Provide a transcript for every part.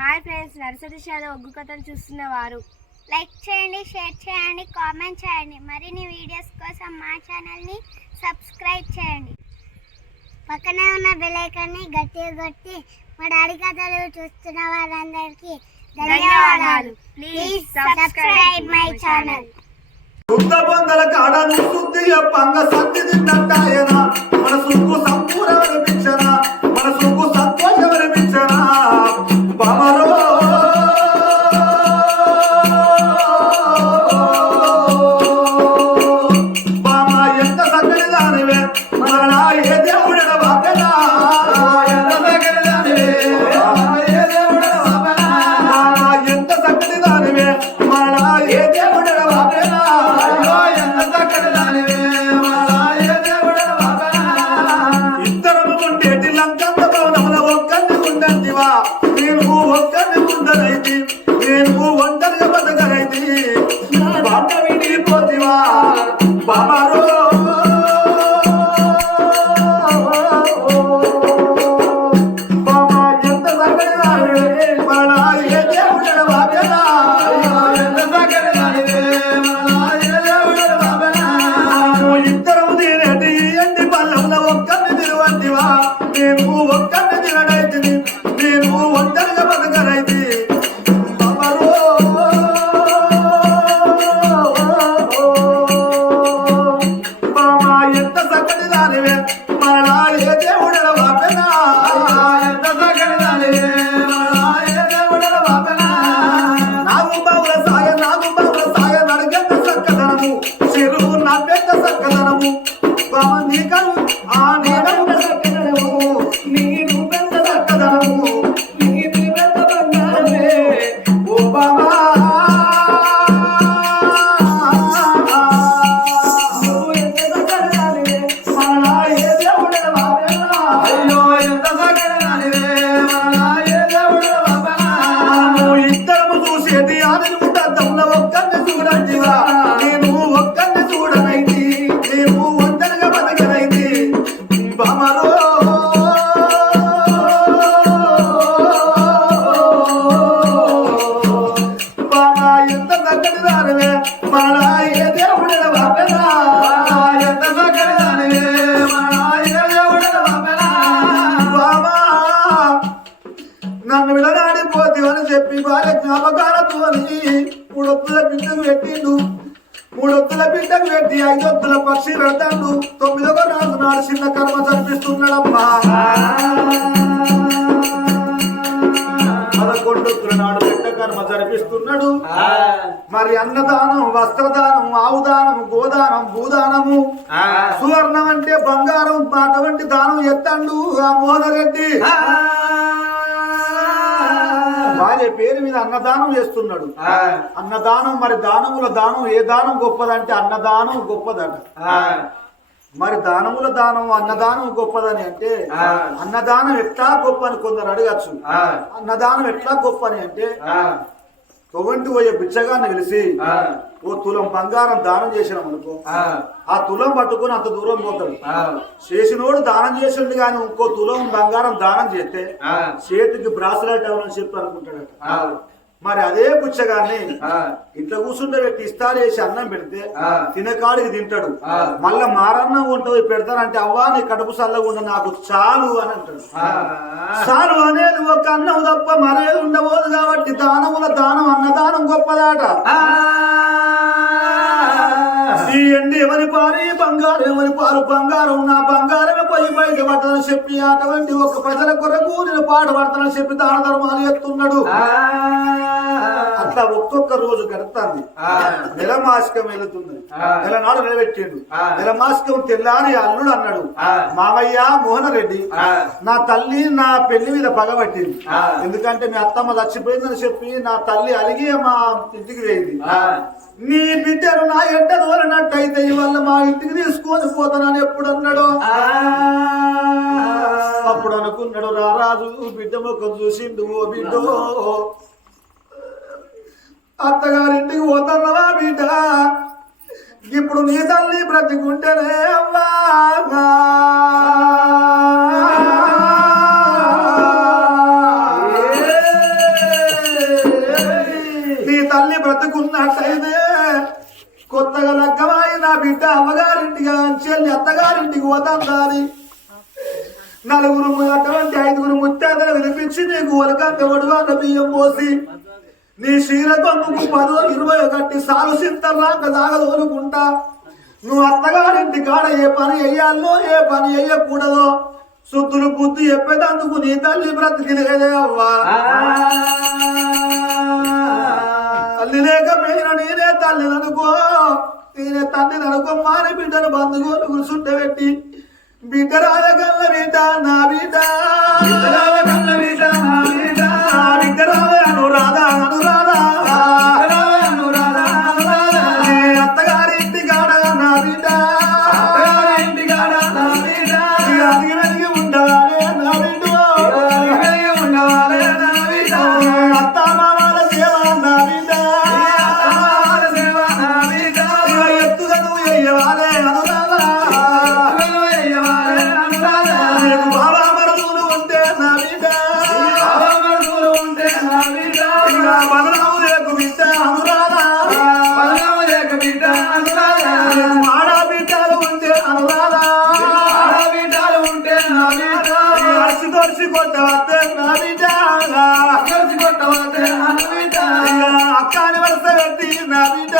Hi friends, nursery shallow ఒగ్గు కథలు చూస్తున్నవారు like చేయండి, share చేయండి, కామెంట్ చేయండి. మరిన్ని వీడియోస్ కోసం మా ఛానల్ని సబ్స్క్రైబ్ చేయండి. పక్కనే ఉన్న బెల్ ఐకాన్ని గట్టిగా కొట్టి మా డాడీ కథలు చూస్తున్న వారందరికీ ధన్యవాదాలు. Please subscribe my channel. శుద్ధ బందల కాడను శుద్ధి పంగ సత్తి తిన్నట్టాయన మనసుకు సంపూర్ణ వినిపించన మనసుకు సంతోషం వినిపించన బామరో బామ ఎంత సక్కని దానివే మరలా ఏ దేవుడన బాపెనా ఎంత సక్కని దానివే ఏ దేవుడన బాపెనా ఎంత సక్కని దానివే మరలా ఏ దేవుడన బాపెనా ఇద్దరము ఉండేటి లంకమ్మ భవనముల ఒక్కరిని ఉండండివా నేను ఒక్కరిని ఉండనైతి నేను ఒంటరిగా బతకనైతి బాట విడిపోతివా బాబారో బాబా ఎంత సగడి రావే మన ఏ దేవుడ బాబేనా ఎంత సగడి రావే ఇద్దరం తినేటి ఎండి పళ్ళంలో ఒక్కరిని తినవంటివా నేను ఒక్కరిని తినడైతిని నేను ఒంటరిగా బతకనైతి బాబారో బాబా ఎంత సక్కటి దానివే మరలా ఏ దేవుడల బాపెనా ఎంత సక్కటి దానివే మరలా ఏ దేవుడల బాపెనా నాకు బావుల సాగ నడిగెంత సక్కదనము చెరువు నా పెద్ద సక్కదనము బామ నీకను ఆ నీడము సక్కదనము నీరు పెద్ద సక్కదనము నీది పెద్ద బంగారమే ఓ బామా నువ్వు ఎంత సక్కదనానివే మరలా ఏ దేవుడల బాపెనా అయ్యో ఎంత సక్కదనానివే మరలా ఏ దేవుడల బాపెనా మనము ఇద్దరము చూసేది ఆమెను ముట్టద్దంలో ఒక్కరిని చూడండివా నేను ఒక్కరిని చూడనైతి నేను ఒంటరిగా బతకనైతి బామరో బామా ఎంత చక్కటి దానివే మరలా ఏ దేవుడల బాపెనా ఎంత చక్కటి దానివే మరలా ఏ దేవుడల బాపెనా బామా నన్ను విడనాడిపోతేవని చెప్పి భార్య జ్ఞాపకాలతోని మూడొత్తుల బిడ్డకు పెట్టిండు మూడొత్తుల బిడ్డకు పెట్టి ఐదొత్తుల పక్షి పెడతాడు 9వ రోజు నాడు చిన్న కర్మ చనిపిస్తున్నాడమ్మా 11 నాడు పెద్ద కర్మ జరిపిస్తున్నాడు మరి అన్నదానం వస్త్రదానం ఆవుదానం గోదానం భూదానము సువర్ణం అంటే బంగారం అటువంటి దానం ఎత్తండు ఆ మోహనరెడ్డి భార్య పేరు మీద అన్నదానం చేస్తున్నాడు అన్నదానం మరి దానముల దానం ఏ దానం గొప్పదంటే అన్నదానం గొప్పదట మరి దానముల దానం అన్నదానం గొప్పదని అంటే అన్నదానం ఎట్లా గొప్ప అని కొందరు అడగచ్చు అన్నదానం ఎట్లా గొప్ప అని అంటే తొవంటి పోయే బిచ్చగాన్ని కలిసి ఓ తులం బంగారం దానం చేసినాం అనుకో ఆ తులం పట్టుకుని అంత దూరం పోతాడు చేసినోడు దానం చేసిండు కానీ ఇంకో తులం బంగారం దానం చేస్తే చేతికి బ్రాస్లెట్ అవ్వాలని చెప్పి అనుకుంటాడట మరి అదే పుచ్చగాన్ని ఇంట్లో కూర్చుంటే పెట్టి ఇస్తారు వేసి అన్నం పెడితే తినకాడికి తింటాడు మళ్ళా మారన్నం ఉంటవి పెడతానంటే అవ్వా నీ కడుపు చల్లగా ఉండ నాకు చాలు అని అంటాడు చాలు అనేది ఒక అన్నం తప్ప మరేది ఉండబోదు కాబట్టి దానముల దానం అన్నదానం గొప్పదాట ఈ ఎండి ఎవరి పారి బంగారం ఎవరి పారు బంగారం నా బంగారమే పోయి బయట పడతానని చెప్పి అటువంటి ఒక ప్రజల కొరకు నేను పాట పడతానని చెప్పి దాన ధర్మాలు ఎత్తున్నాడు అట్లా ఒక్కొక్క రోజు గడుతుంది నెల మాసికం వెళుతున్నది నెల నాడు నిలబెట్టాడు నెల మాసికం తెల్లారి అల్లుడు అన్నాడు మామయ్య మోహనరెడ్డి నా తల్లి నా పెళ్లి మీద పగబట్టింది ఎందుకంటే మీ అత్తమ్మ చచ్చిపోయిందని చెప్పి నా తల్లి అలిగి మా ఇంటికి వేయింది నీ బిడ్డను నా ఎంట దూరనట్టయితే ఇవాళ మా ఇంటికి తీసుకొని పోతానని ఎప్పుడు అన్నాడు అప్పుడు అనుకున్నాడు రారాజు బిడ్డ ముఖం చూసిండు ఓ బిడ్డో అత్తగారింటికి పోతున్నవా బిడ్డ ఇప్పుడు నీ తల్లి బ్రతికుంటేనే అవ్వా బ్రతుకున్నట్టయితే కొత్తగా లగ్గమాయి నా బిడ్డ అమ్మగారింటిగా చెల్లి అత్తగారింటికి పోతాందాని నలుగురు అటువంటి 5గురు ముత్యాలను వినిపించి నీకు ఒలకంత ఒడుగాన బియ్యం పోసి నీ క్షీర కొమ్ముకు 10 20 కట్టి సాలు సింతర్లాగా దాగదోలుకుంటా నువ్వు అత్తగారింటి కాడ ఏ పని వెయ్యాలో ఏ పని వెయ్యకూడదో శుద్ధులు బుద్ధి చెప్పేటందుకు నీ తల్లి బ్రతికిలేదే అవ్వా తల్లి లేకపోయిన నేనే తల్లిని అనుకో నేనే తండ్రిని అనుకో మారి బిడ్డను బంధుగోలు గురుసుంటే పెట్టి బిడ్డ రాయగల్ల బిడ్డ నా బిడ్డ రాయగల్ల బిడ్డ నా బిడ్డ బిడ్డ రావే అనురాధా అనురాధా అనురాధా అనురాధా అత్తగారింటి కాడ నా బిడ్డ అత్తగారింటి కాడ నా బిడ్డ అదిగి వెలిగి ఉండవాలే నా బిడ్డ వెలిగి ఉండవాలే నా బిడ్డ అత్త మామల సేవ నా బిడ్డ అత్త సేవ నా బిడ్డ ఎత్తుగా నువ్వు ఎయ్యవాలే అనురాధా బాబా మరుదులు ఉంటే నా బిడ్డ బాబా మరుదులు ఉంటే నా బిడ్డ బదనాము లేకు బిడ్డ అనురాధా బదనాము లేక బిడ్డ అనురాధా ఆడబిడ్డలు ఉంటే అనురాధా ఆడబిడ్డలు ఉంటే నా బిడ్డ అరిసి తొరిసి కొట్టవద్దే నా బిడ్డ అరిసి కొట్టవద్దే నా బిడ్డ అక్కని వరుస పెట్టి నా బిడ్డ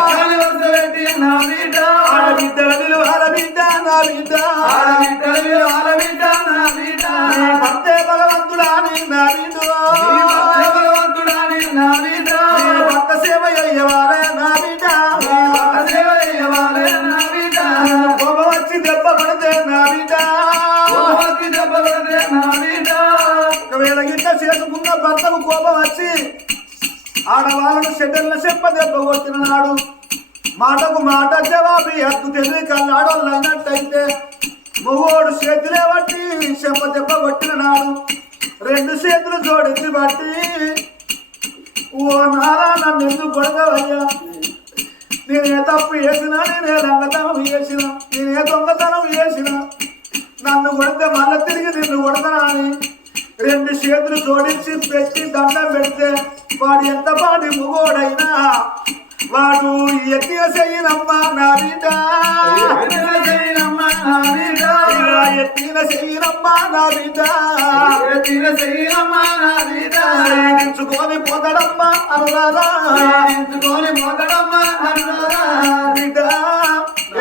అక్కని వరుస పెట్టి నా బిడ్డ ఆడబిడ్డల విలువల బిడ్డ నా బిడ్డ ఆడబిడ్డల విలువల బిడ్డ నా బిడ్డ భక్తే భగవంతుడాని నా బిడ్డ భక్తే భగవంతుడాని నా బిడ్డ భక్త సేవ అయ్యవారే నా బిడ్డ భక్త సేవ అయ్యవారే నా బిడ్డ కోపం వచ్చి దెబ్బ పడితే నా బిడ్డ కోపం వచ్చి దెబ్బ పడితే నా బిడ్డ ఒకవేళ గిట్ట చేసుకున్న భర్తకు కోపం వచ్చి ఆడవాళ్ళను చెడ్డలను చెప్ప దెబ్బ కొట్టిన నాడు మాటకు మాట జవాబు హక్కు తెలివి కన్నాడోళ్ళు అన్నట్టయితే మొగోడు చేతులే బట్టి చెప్ప దెబ్బ కొట్టిన నాడు 2 చేతులు జోడించి బట్టి ఓ నారా నన్ను ఎందుకు కొడతావయ్యా నేనే తప్పు చేసినా నేనే రంగతనం చేసిన నేనే దొంగతనం చేసిన నన్ను కొడితే మళ్ళీ తిరిగి నిన్ను కొడతానా అని 2 చేతులు జోడించి పెట్టి దండం పెడితే వాడు ఎంత పాటి మొగోడైనా వాడు ఎత్తిన చెయ్యినమ్మా నా బిడ్డ ఎత్తిన చెయ్యినమ్మా నా బిడ్డ ఎత్తిన చెయ్యినమ్మా నా బిడ్డ ఎత్తిన చెయ్యినమ్మా నా బిడ్డ ఎంచుకొని పోతాడమ్మా అనురాధా ఎంచుకొని పోతాడమ్మా అనురాధా బిడ్డ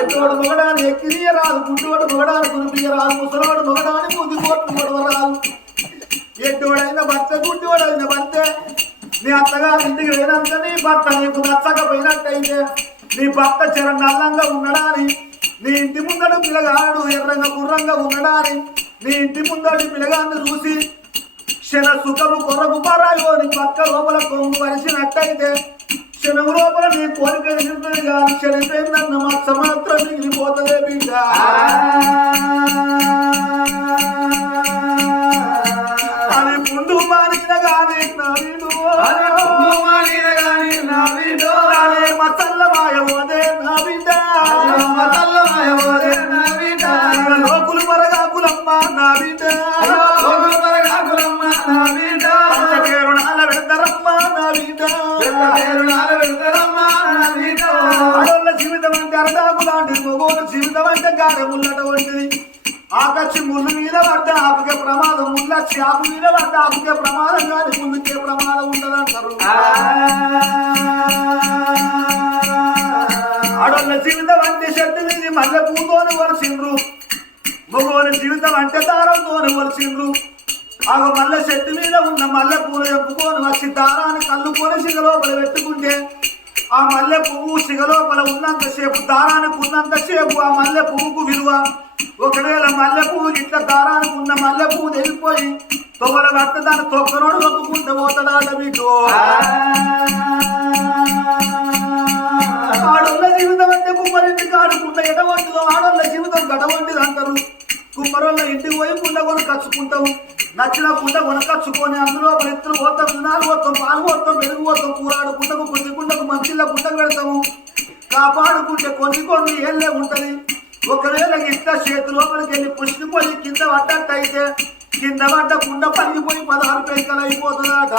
ఎట్టోడు మొగడాన్ని ఎక్కిరియ రాదు గుడ్డోడు మొగడాన్ని కురిపియ రాదు ముసలోడు మొగడాన్ని ముద్దు కోట్లు పొడవరాదు ఎట్టోడైన భర్త గుడ్డోడైన భర్తే నీ అత్తగారు ఇంటికి లేనంత నీ భర్త నీకు నచ్చకపోయినట్టయితే నీ భర్త చెర నల్లంగా ఉన్నాడని నీ ఇంటి ముందడు పిల్లగాడు ఎర్రంగా గుర్రంగా ఉన్నాడని నీ ఇంటి ముందడు పిల్లగాన్ని చూసి క్షణ సుఖము కొరకు పరాయో నీ పక్క లోపల కొంగు పరిచినట్టయితే క్షణము లోపల నీ కోరిక ఎదుగుతుంది కానీ క్షణిపోయిందన్న మచ్చ మాత్రం మిగిలిపోతుందే బిడ్డ అని ముందు మారిన కానీ నా వీడు నా బిడ్డ మతల్ల మాయవోదే నా బిడ్డ మతల్ల మాయవోదే నా బిడ్డ లోకులు మరగాకులమ్మ నా బిడ్డ లోకులు మరగాకులమ్మ నా బిడ్డ పేరుణాల వెళ్తారమ్మ నా బిడ్డ పేరుణాల వెళ్తారమ్మ నా బిడ్డ ఆడోళ్ళ జీవితం అంటే అరడాకు లాంటిది మగోళ్ళ జీవితం అంటే గారె ముల్లట వంటిది ఆకచ్చి ముళ్ళు మీద పడ్డ ఆకుకే ప్రమాదం ముళ్ళచ్చి ఆకు మీద పడ్డ ఆకుకే ప్రమాదం కానీ ముందుకే ప్రమాదం ఉండదంటారు ఆడోళ్ళ జీవితం అంటే చెట్టు మీద మల్లె పూతోని వలసిండ్రు మగోని జీవితం అంటే దారంతోని వలసిండ్రు ఆగ మల్లె చెట్టు మీద ఉన్న మల్లె పూలు ఎప్పుకొని వచ్చి దారాన్ని కళ్ళుకొని సిగలోపల పెట్టుకుంటే ఆ మల్లె పువ్వు సిగలోపల ఉన్నంతసేపు దారానికి ఉన్నంతసేపు ఆ మల్లె పువ్వుకు విలువ ఒకవేళ మల్లె పువ్వు ఇట్లా దారానికి ఉన్న మల్లె పువ్వు వెళ్ళిపోయి తొగల పట్ట దాన్ని తొక్కనోడు తొక్కుకుంటూ పోతాడాట మీకు ఆడోళ్ళ జీవితం అంటే కుమ్మరింటికి ఆడుకుంటా ఎడవంటిదో ఆడోళ్ళ జీవితం గడవంటిది అంటారు కుమ్మరోళ్ళ ఇంటికి పోయి కుండ కొని కచ్చుకుంటావు నచ్చిన కుండ కొనకచ్చుకొని అందులో ఎత్తులు పోతాం వినాలు పోతాం పాలు పోతాం పెరుగు పోతాం కూరాడు కుండకు కొద్ది కుండకు మంచిలో కుండకు పెడతాము కాపాడుకుంటే కొన్ని ఏళ్ళే ఉంటది ఒకవేళ ఇట్లా చేతి లోపలికి వెళ్ళి పుష్టిపోయి కింద పడ్డట్టయితే కింద పడ్డ కుండ పగిలిపోయి 16 పెంకలు అయిపోతుందట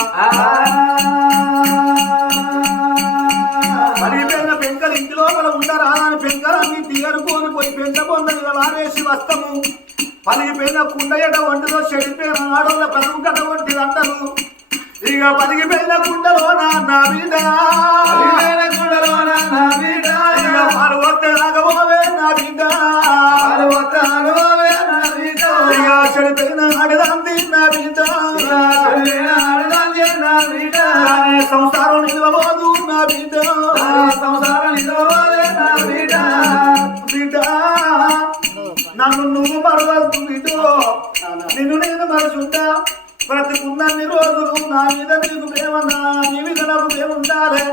ఉండరాని పెంకరాన్ని తీయరుకోని పోయి పెంట పొంద మీద వారేసి వస్తము పలిగిపోయిన కుండ ఎట ఒంటిలో చెడిపోయిన ఆడోళ్ళ ప్రథమ కట ఒంటి అంటారు ఇక పలిగిపోయిన కుండలో నా బిడ్డ ఇక పరువత్త రాగబోవే నా బిడ్డ ఇక చెడిపోయిన ఆడదాంది నా బిడ్డ సంసారం నిలవబోదు నా బిడ్డ బిడ్డ నన్ను నువ్వు మరవద్దు బిడ్డ నిన్ను నేను మరచుంటా బ్రతుకున్నన్ని రోజులు నా మీద నీకు ప్రేమన్నా నీ మీద నాకు ప్రేమ ఉండాలి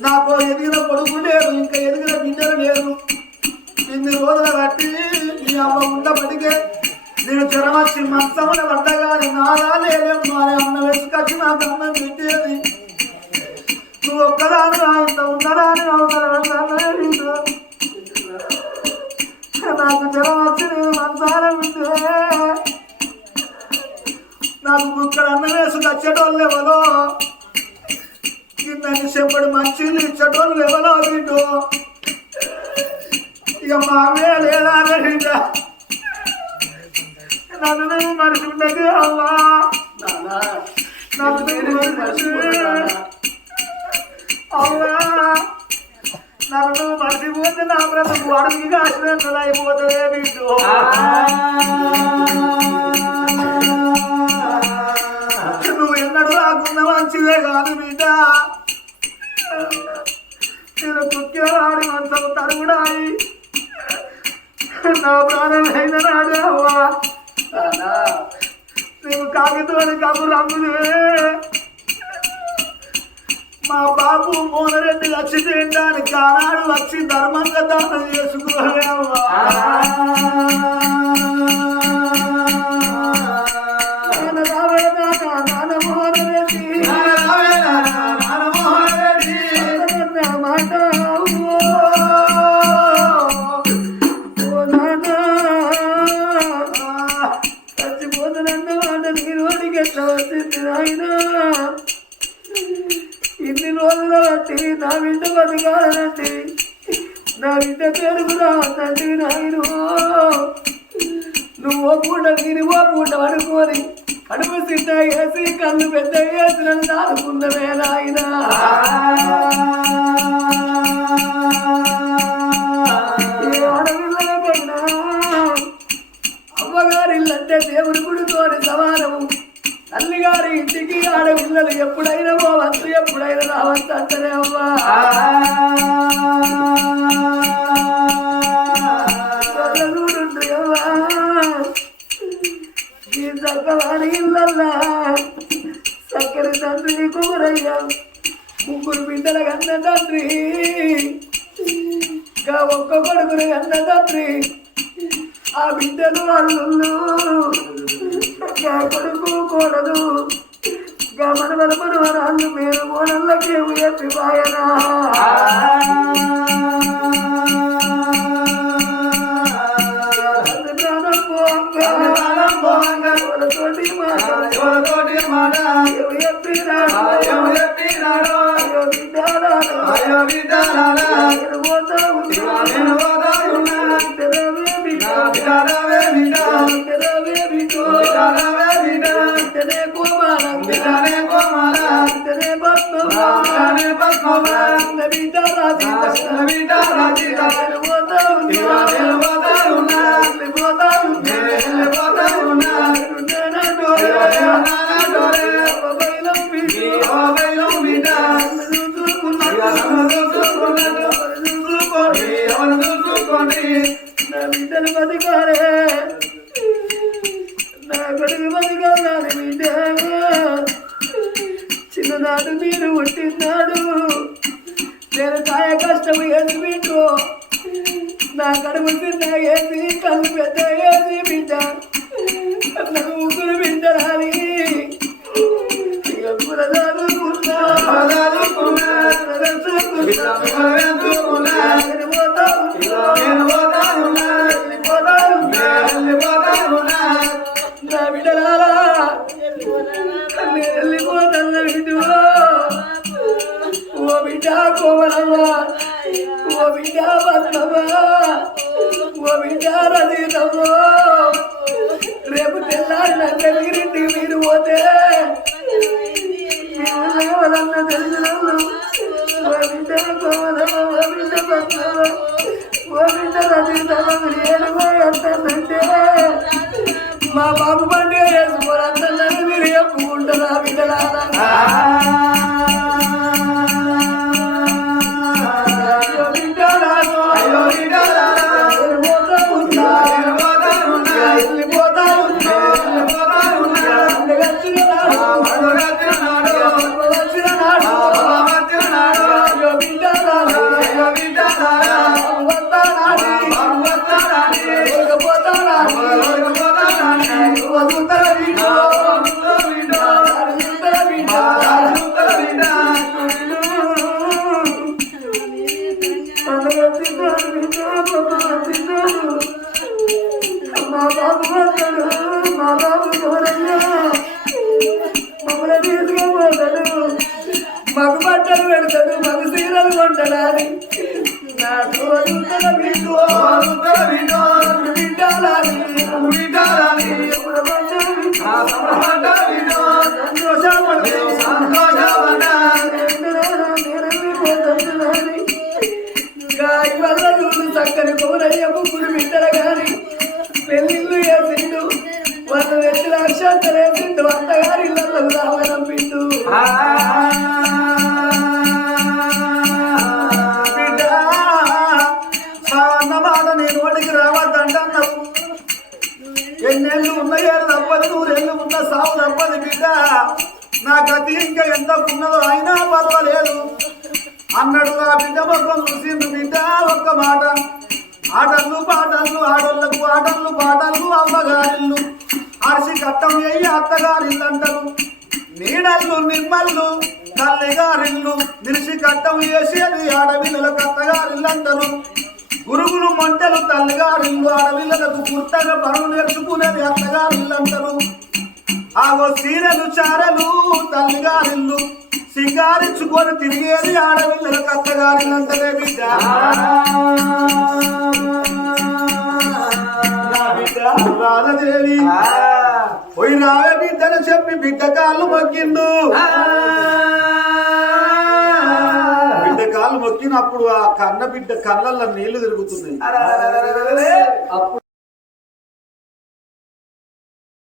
నాకు ఎదిగిన కొడుకు లేదు ఇంకా ఎదిగిన బిడ్డలు లేదు ఇన్ని రోజులు కట్టి నీ అమ్మ ఉండబడికే నేను జ్వరం వచ్చి మంచమున పడ్డగాని నాదా లేదమ్మా అన్న వెసుకొచ్చి నాకు అన్నం పెట్టేది నువ్వు ఒక్కదాని ఇంత ఉన్నదాని నాకు జ్వరం వచ్చి నేను మంచాల ఉంటే నాకు బుక్కడ అన్నం వేసుకొచ్చేటోళ్ళు ఎవరో కిందని చెప్పడు మంచిలు ఇచ్చేటోళ్ళు ఎవరో వీడు ఇక మామే లేదా బిడ్డ నన్ను మనిషి ఉండదు అమ్మా నాకు అమ్మా నన్ను మర్చిపోతే నా బ్రతుకు అడుగుగా ఆశ్రయం అయిపోతుంది బిడ్డు నువ్వు ఎన్నడూ రాకున్న మంచిదే కాదు బిడ్డ నేను కుక్కేవాడి మంచం తరుగుడాయి నా ప్రాణం అయిన నాడే అవ్వా నువ్వు కాగితోని కబురు అమ్ముదే మా బాబు మోనరెడ్డి లక్ష చేయడానికి ఆనాడు వచ్చి ధర్మంగా దానం చేసుకోలే అవ్వా ఇన్ని రోజుల బట్టి నా బిడ్డ బతకాలనండి నా బిడ్డ పేరుకు రావద్దండి నాయను నువ్వు ఓ పూట నేను ఓ పూట పడుకోని కడుపు సిద్ధ వేసి కళ్ళు పెద్ద వేసిన దాడుకున్నవే నాయన ఆడపిల్లలకైనా అమ్మగారిల్లంటే దేవుడి గుడితోని సమానము తల్లిగారి ఇంటికి ఆడపిల్లలు ఎప్పుడైనా పోవచ్చు ఎప్పుడైనా రావచ్చు అంటనే అమ్మా ఈ చక్కవాడి ఇళ్ళల్లా చక్కని తండ్రి కూరయ్యా ముగ్గురు బిడ్డల కన్న తండ్రి ఒక్క కొడుకుని కన్న తండ్రి ఆ బిడ్డలు అల్లుళ్ళు కొడుకు కూడదు మనవరాళ్ళు మీరు కోడళ్ళకేమి చెప్పిపాయనా నా బిడ్డలు బతికారే నా కొడుకు బతికాలని బిడ్డ చిన్ననాడు మీరు పుట్టినాడు నేను కాయ కష్టం వేసి బిడ్డు నా కడుపు చిన్న వేసి కళ్ళు పెద్ద వేసి బిడ్డ నాకు ముగ్గురు బిడ్డరాని నా బిడ్డలారా వెళ్ళిపోతాను బిడ్డు ఓ బిడ్డ కోమలమ్మ ఓ ఓ బిడ్డ బతుకమ్మ ఓ బిడ్డ రజీతమ్మో రేపు తెల్లారినంటే మీరింటికి మీరు పోతే ఎవరన్నా తెలిసినప్పుడు ఓ బిడ్డ కోమలమ్మ ఓ బిడ్డ బతుకమ్మ ఓ బిడ్డ రజీతమ్మ మీరు ఏడుగోయంటే మా బాబు పండుగ చేసుకోరంటే మీరు చెప్పుకుంటారా బిడ్డలారా మా బాబు పోతాడు మా బాబు పోరయ్యా మమ్మల్ని తీసుకుపోతాడు మగ బట్టలు పెడతాడు మగ సీరలు కొంటాడు అని నాకు వల్ల చూడు చక్కని పోరయ్య ముగ్గురు బిడ్డలు కానీ పెళ్ళిళ్ళు వేసిండు వాళ్ళు వెళ్ళి అక్షంతలు వేసిండు అత్తగారి ఇళ్ళలో రావనంపిండు బిడ్డ అన్నమాట నేను వాడికి రావద్దంటున్నావు ఎన్నేళ్ళు ఉన్న ఏళ్ళు తప్పదు 100 ఏళ్ళు ఉన్న సాగు తప్పదు బిడ్డ నా గతి ఇంకా ఎంత ఉన్నదో అయినా పర్వాలేదు అన్నాడు. ఆ బిడ్డ మొత్తం చూసిండు. బిడ్డ ఒక్క మాట ఆటలు పాటలు ఆడోళ్లకు ఆటలు పాటలు అమ్మగారిల్లు అరిసి కట్టం అయ్యి అత్తగారిల్లు అంటారు. నీడళ్ళు నిమ్మళ్ళు తల్లిగారిల్లు నిలిచి కట్టం వేసేది ఆడపిల్లలకు అత్తగారిల్లు అంటారు. గురుగులు మంటలు తల్లిగారిల్లు ఆడపిల్లలకు గుర్తగా పనులు నేర్చుకునేది అత్తగారిల్లు అంటారు. ఆగో సీరలు చారలు తల్లిగారిల్లు సింగారించుకొని తిరిగేది ఆడపిల్లలకు అత్తగారిల్లు అంటలే బిడ్డ. రాధదేవి పోయి రావే బిడ్డను చెప్పి బిడ్డ కాళ్ళు మొక్కిండు. బిడ్డ కాళ్ళు మొక్కినప్పుడు ఆ కన్న బిడ్డ కళ్ళల్లో నీళ్లు తిరుగుతున్నాయి.